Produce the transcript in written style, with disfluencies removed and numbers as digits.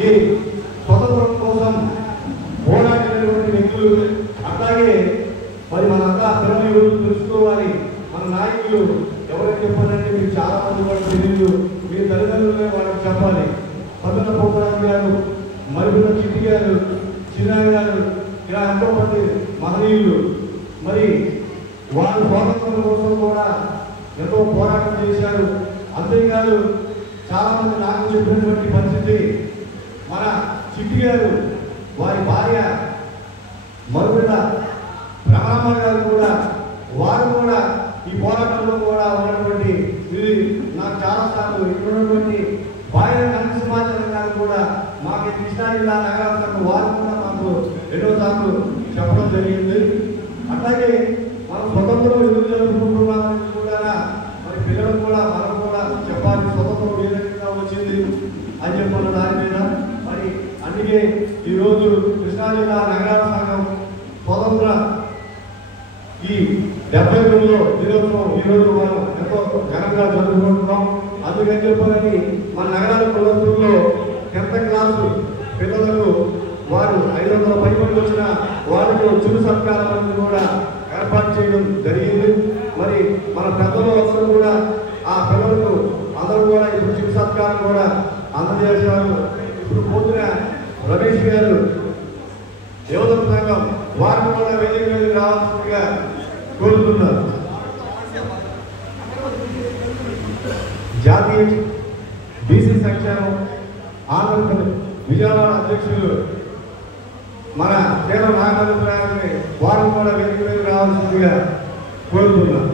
ఈ స్వతంత్రం కోసం పోరాడినటువంటి వ్యక్తులు అట్లాగే మరి మనంతా అసలు తెలుసుకోవాలి. మన నాయకులు ఎవరైతే చెప్పాలంటే మీరు చాలా మంది కూడా తెలియదు, మీరు తల్లిదండ్రులే వాళ్ళకి చెప్పాలి. పద్దన పోరాజు గారు, మరుగున చిట్టి గారు, చిన్నారి గారు, ఇలా ఎంతో మంది మహనీయులు మరి వాళ్ళు స్వాతంత్రం కోసం కూడా ఎంతో పోరాటం చేశారు. అంతేకాదు చాలా మంది నాకు చెప్పినటువంటి పరిస్థితి, మన చిట్టి గారు వారి భార్య మరుగున రమణమ్మ గారు కూడా వారు కూడా ఈ పోరాటంలో కూడా ఉన్నటువంటి ఇది నాకు చాలా సార్లు ఇక్కడున్నటువంటి భార్య నరసింహాచలం గారు కూడా మాకు కృష్ణా జిల్లా నగర సంఘం వారు కూడా మాకు ఎన్నో సార్లు చెప్పడం జరిగింది. అట్లాగే మనం స్వతంత్రం ఎందుకు జరుపుకుంటున్నామని కూడా మరి పిల్లలు కూడా మనం కూడా చెప్పాలి. స్వతంత్రం ఏ రకంగా వచ్చింది అని చెప్పిన దాని మీద మరి అందుకే ఈరోజు కృష్ణా జిల్లా నగర సంఘం స్వతంత్ర ఈ 79వ దినోత్సవం ఈరోజు మనం ఎంతో ఘనంగా జరుపుకుంటున్నాం. అందుకని చెప్పాలని మన నగరాల కులస్తుల్లో 10th క్లాసు పిల్లలకు వారు 500 పైబడి వచ్చిన వారికి చిరు సత్కారం కూడా ఏర్పాటు చేయడం జరిగింది. మరి మన పెద్దలు అందరూ కూడా ఆ పిల్లలకు అందరూ కూడా ఇప్పుడు చిరు సత్కారం కూడా అందజేశారు. ఇప్పుడు పొద్దున రమేష్ గారు యువత సంఘం వారిని కూడా వేదిక మీద రావాల్సిందిగా కోరుతున్నారు. జాతీయ బీసీ సంక్షేమం ఆంధ్రప్రదేశ్ విజయవాడ అధ్యక్షులు మన కేంద్ర నాయకులు వారిని కూడా వేదిక మీద రావాల్సిందిగా కోరుతున్నారు.